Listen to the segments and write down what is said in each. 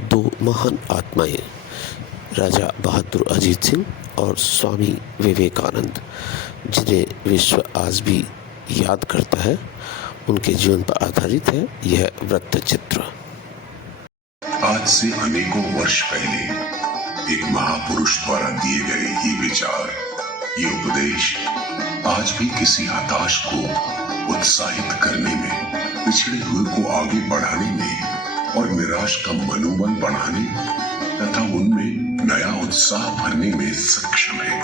दो महान आत्माएं, राजा बहादुर अजीत सिंह और स्वामी विवेकानंद, जिन्हें विश्व आज भी याद करता है, उनके जीवन पर आधारित है यह वृत्तचित्र। आज से अनेकों वर्ष पहले एक महापुरुष द्वारा दिए गए ये विचार, ये उपदेश आज भी किसी हताश को उत्साहित करने में, पिछड़े हुए को आगे बढ़ाने में और निराश का मनोबल बढ़ाने तथा उनमें नया उत्साह भरने में सक्षम है।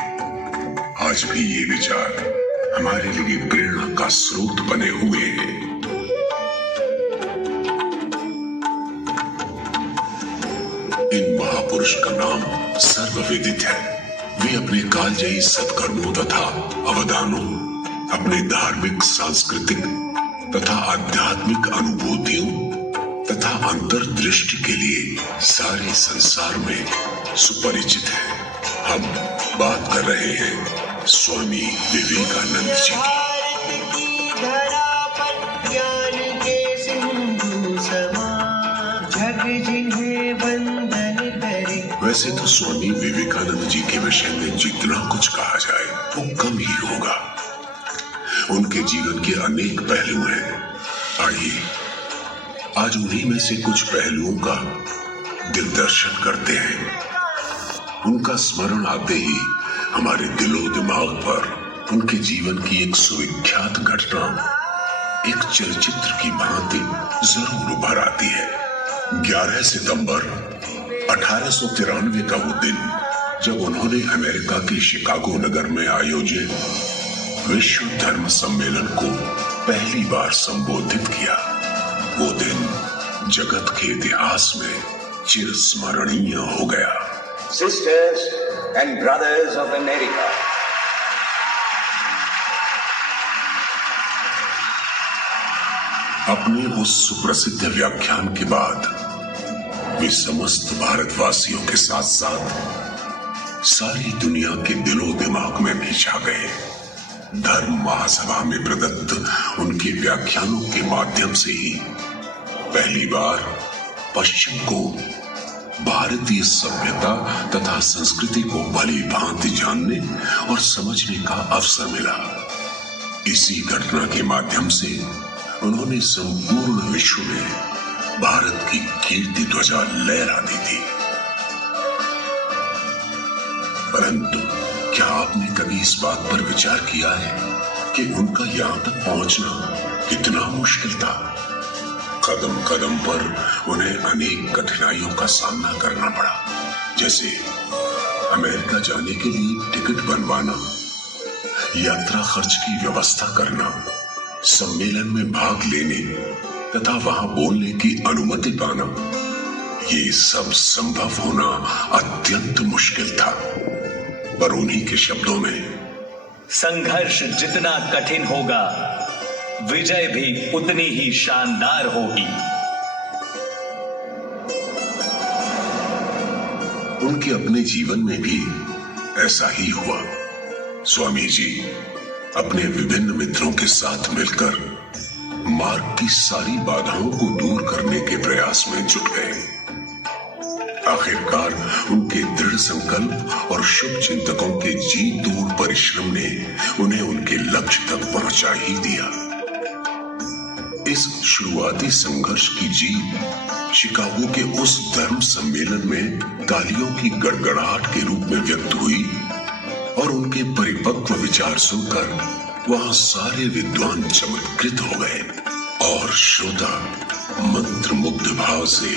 आज भी ये विचार हमारे लिए प्रेरणा का स्रोत बने हुए हैं। इन महापुरुष का नाम सर्वविदित है। वे अपने कालजयी सत्कर्मों तथा अवदानों, अपने धार्मिक, सांस्कृतिक तथा आध्यात्मिक अनुभूतियों तथा अंतर्दृष्टि के लिए सारे संसार में सुपरिचित है। हम बात कर रहे हैं स्वामी विवेकानंद जी की। वैसे तो स्वामी विवेकानंद जी के विषय में जितना कुछ कहा जाए वो कम ही होगा। उनके जीवन के अनेक पहलू हैं। आइए आज उन्हीं में से कुछ पहलुओं का दिग्दर्शन करते हैं। उनका स्मरण आते ही हमारे दिलो दिमाग पर उनके जीवन की एक सुविख्यात घटना एक चलचित्र की भांति जरूर उभर आती है। 11 सितंबर 1893 का वो दिन, जब उन्होंने अमेरिका के शिकागो नगर में आयोजित विश्व धर्म सम्मेलन को पहली बार संबोधित किया। वो दिन जगत के इतिहास में चिरस्मरणीय हो गया। Sisters and brothers of America, अपने उस सुप्रसिद्ध व्याख्यान के बाद वे समस्त भारतवासियों के साथ साथ सारी दुनिया के दिलो दिमाग में भी छा गए। धर्म महासभा में प्रदत्त उनके व्याख्यानों के माध्यम से ही पहली बार पश्चिम को भारतीय सभ्यता तथा संस्कृति को भली भांति जानने और समझने का अवसर मिला। इसी घटना के माध्यम से उन्होंने संपूर्ण विश्व में भारत की कीर्ति ध्वजा लहरा दी थी। परंतु क्या आपने कभी इस बात पर विचार किया है कि उनका यहां तक पहुंचना कितना मुश्किल था? कदम कदम पर उन्हें अनेक कठिनाइयों का सामना करना पड़ा, जैसे अमेरिका जाने के लिए टिकट बनवाना, यात्रा खर्च की व्यवस्था करना, सम्मेलन में भाग लेने तथा वहां बोलने की अनुमति पाना। ये सब संभव होना अत्यंत मुश्किल था। पर उन्हीं के शब्दों में, संघर्ष जितना कठिन होगा, विजय भी उतनी ही शानदार होगी। उनके अपने जीवन में भी ऐसा ही हुआ। स्वामी जी अपने विभिन्न मित्रों के साथ मिलकर मार्ग की सारी बाधाओं को दूर करने के प्रयास में जुट गए। आखिरकार उनके दृढ़ संकल्प और शुभ चिंतकों के जी तोड़ परिश्रम ने उन्हें उनके लक्ष्य तक पहुंचा ही दिया। इस शुरुआती संघर्ष की जीत शिकागो के उस धर्म सम्मेलन में तालियों की गड़गड़ाहट के रूप में व्यक्त हुई और उनके परिपक्व विचार सुनकर वहां सारे विद्वान चमत्कृत हो गए और श्रोता मंत्रमुग्ध भाव से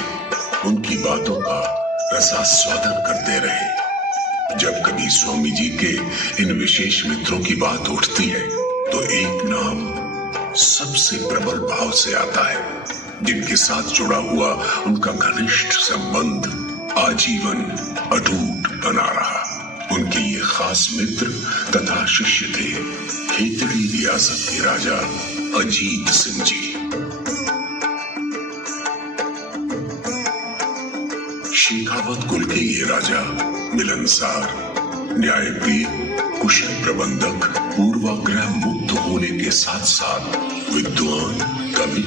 उनकी बातों का रसास्वादन करते रहे। जब कभी स्वामी जी के इन विशेष मित्रों की बात उठती है तो एक नाम सबसे प्रबल भाव से आता है, जिनके साथ जुड़ा हुआ उनका घनिष्ठ संबंध आजीवन अटूट बना रहा। उनके ये खास मित्र तथा शिष्य थे खेतड़ी रियासत के राजा अजीत सिंह जी। शेखावत कुल के ये राजा मिलनसार, न्यायप्रिय, कुशल प्रबंधक, पूर्वाग्रह मुक्त होने के साथ साथ विद्वान, कवि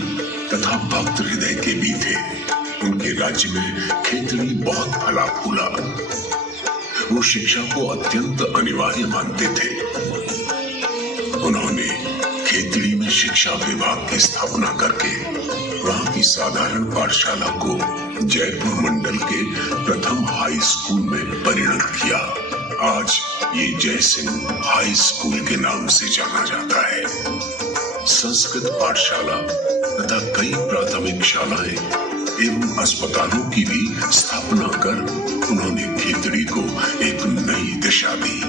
तथा भक्त हृदय के भी थे। उनके राज्य में खेतड़ी बहुत फला फूला। वो शिक्षा को अत्यंत अनिवार्य मानते थे। उन्होंने खेतड़ी में शिक्षा विभाग की स्थापना करके वहां की साधारण पाठशाला को जयपुर मंडल के प्रथम हाई स्कूल में परिणत किया। आज ये जय सिंह हाई स्कूल के नाम से जाना जाता है। संस्कृत पाठशाला तथा कई प्राथमिक शालाएं एवं अस्पतालों की भी स्थापना कर उन्होंने खेतड़ी को एक नई दिशा दी।